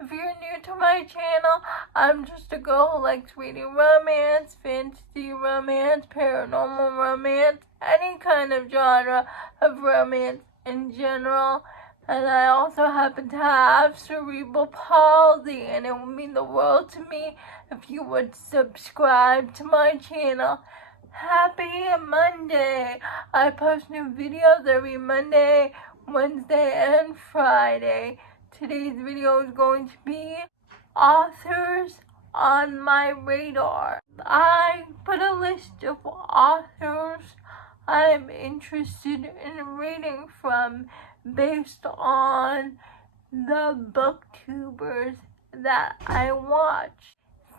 If you're new to my channel, I'm just a girl who likes reading romance, fantasy romance, paranormal romance, any kind of genre of romance in general. And I also happen to have cerebral palsy, and it would mean the world to me if you would subscribe to my channel. Happy Monday! I post new videos every Monday, Wednesday, and Friday. Today's video is going to be authors on my radar. I put a list of authors I'm interested in reading from based on the booktubers that I watch.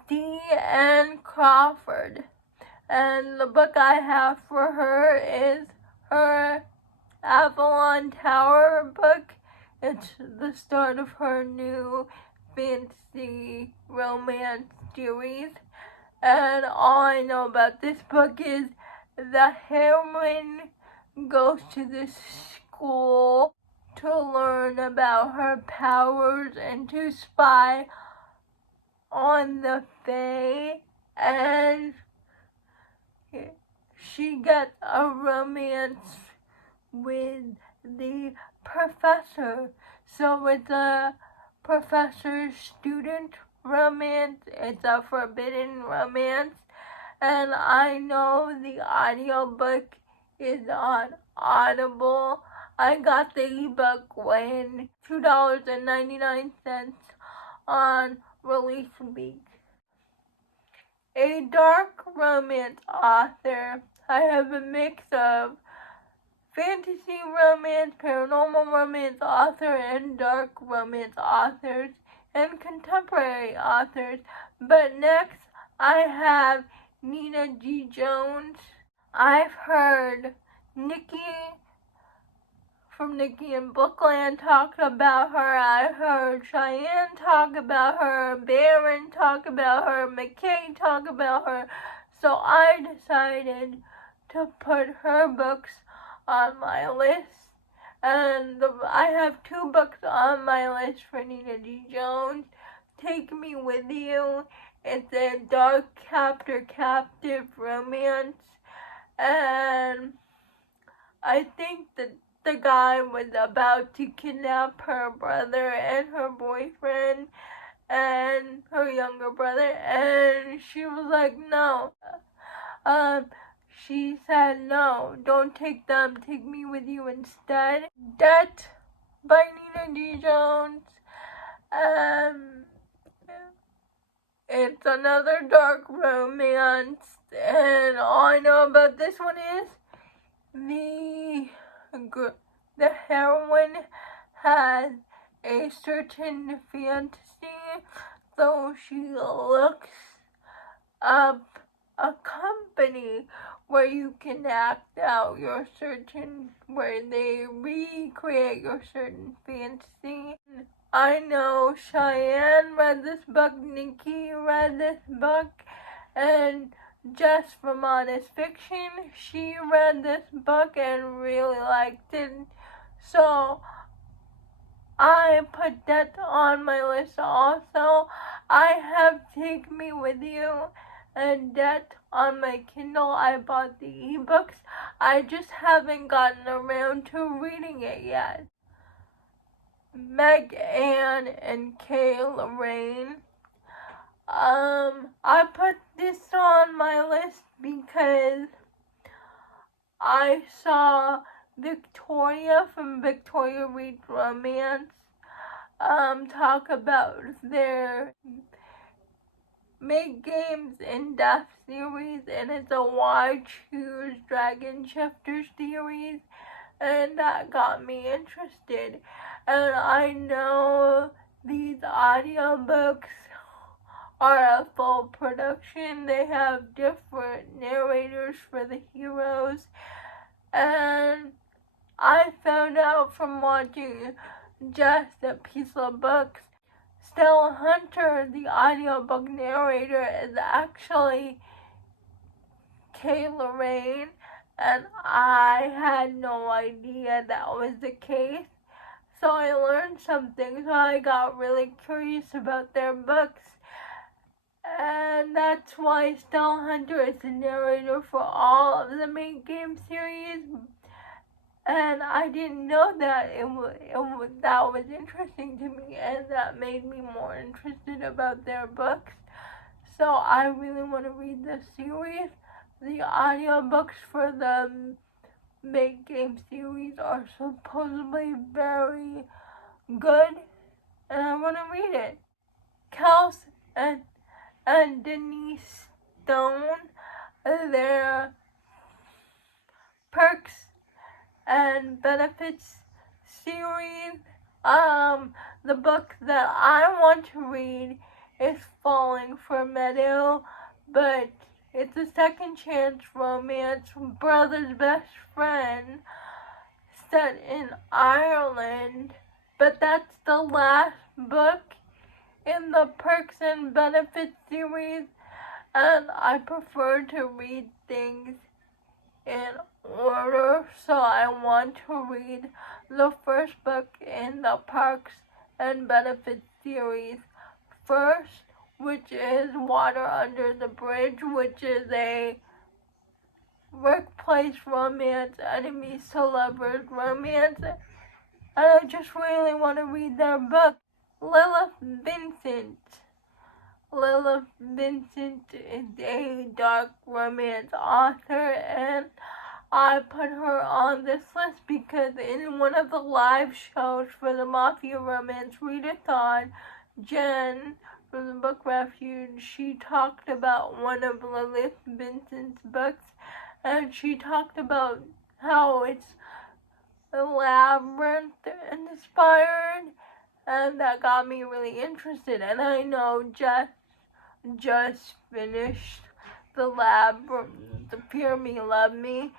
C.N. Crawford. And the book I have for her is her Avon Tower book. It's the start of her new fantasy romance series. And all I know about this book is the heroine goes to this school to learn about her powers and to spy on the Fae, and she gets a romance with the professor. So it's a professor-student romance. It's a forbidden romance. And I know the audiobook is on Audible. I got the ebook when $2.99 on release week. A dark romance author. I have a mix of fantasy romance, paranormal romance author, and dark romance authors, and contemporary authors. But next, I have Nina G. Jones. I've heard Nikki from Nikki and Bookland talk about her. I heard Cheyenne talk about her, Baron talk about her, McKay talk about her. So I decided to put her books on my list. And I have 2 books on my list for Nina G. Jones. Take Me With You. It's a dark captive romance. And I think that the guy was about to kidnap her brother and her boyfriend and her younger brother, and she was like, no. She said, no, don't take them, take me with you instead. Debt by Nina G. Jones. It's another dark romance, and all I know about this one is the heroine has a certain fantasy, so she looks up a company where you can act out where they recreate your certain fantasy. I know Cheyenne read this book, Nikki read this book, and Jess from Honest Fiction, she read this book and really liked it. So I put that on my list also. I have Take Me With You and that on my Kindle. I bought the ebooks. I just haven't gotten around to reading it yet. Meg Ann and Lorraine. I put this on my list because I saw Victoria from Victoria Reads Romance talk about their Make Games in Death series, and it's a Why Choose Dragon Shifters series, and that got me interested. And I know these audiobooks are a full production. They have different narrators for the heroes, and I found out from watching just a piece of books, Stella Hunter, the audiobook narrator, is actually Lorraine, and I had no idea that was the case. So I learned something, so I got really curious about their books. And that's why Stella Hunter is the narrator for all of the main game series. And I didn't know that that was interesting to me, and that made me more interested about their books. So I really want to read this series. The audiobooks for the main game series are supposedly very good, and I want to read it. Kels and Denise Stone, their perks and benefits series. The book that I want to read is Falling for Meadow, but it's a second chance romance, brother's best friend, set in Ireland. But that's the last book in the Perks and Benefits series, and I prefer to read things in order, so I want to read the first book in the Perks and Benefits series first, which is Water Under the Bridge, which is a workplace romance, enemies to lovers romance, and I just really want to read their book. Lilith Vincent. Lilith Vincent is a dark romance author, and I put her on this list because in one of the live shows for the Mafia Romance Readathon, Jen from the Book Refuge, she talked about one of Lilith Vincent's books, and she talked about how it's labyrinth inspired, and that got me really interested. And I know just finished the Fear Me, Love Me,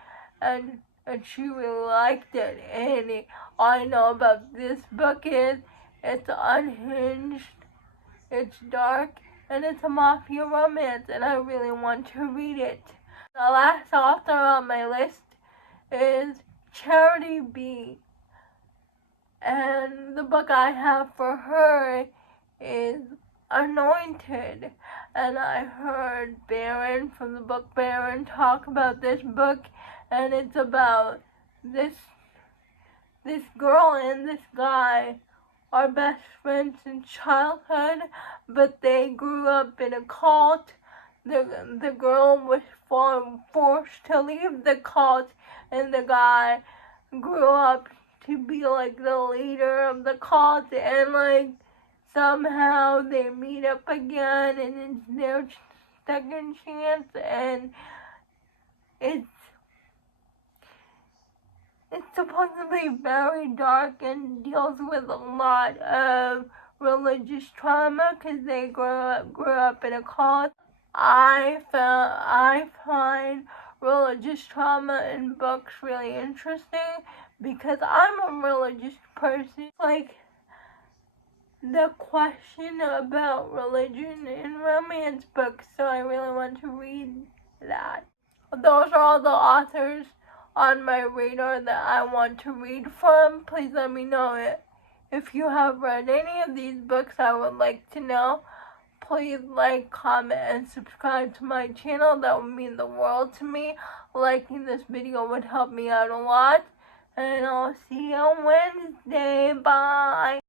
and she really liked it. And all I know about this book is it's unhinged, it's dark, and it's a mafia romance, and I really want to read it. The last author on my list is Charity B, and the book I have for her is Anointed, and I heard Baron from the book Baron talk about this book, and it's about this girl and this guy are best friends in childhood, but they grew up in a cult. The girl was forced to leave the cult, and the guy grew up to be like the leader of the cult, and like somehow they meet up again, and it's their second chance, and it's supposedly very dark and deals with a lot of religious trauma because they grew up in a cult. I find religious trauma in books really interesting because I'm a religious person. Like the question about religion in romance books, so I really want to read that. Those are all the authors on my radar that I want to read from. Please let me know if you have read any of these books. I would like to know. Please like, comment, and subscribe to my channel. That would mean the world to me. Liking this video would help me out a lot. And I'll see you on Wednesday. Bye.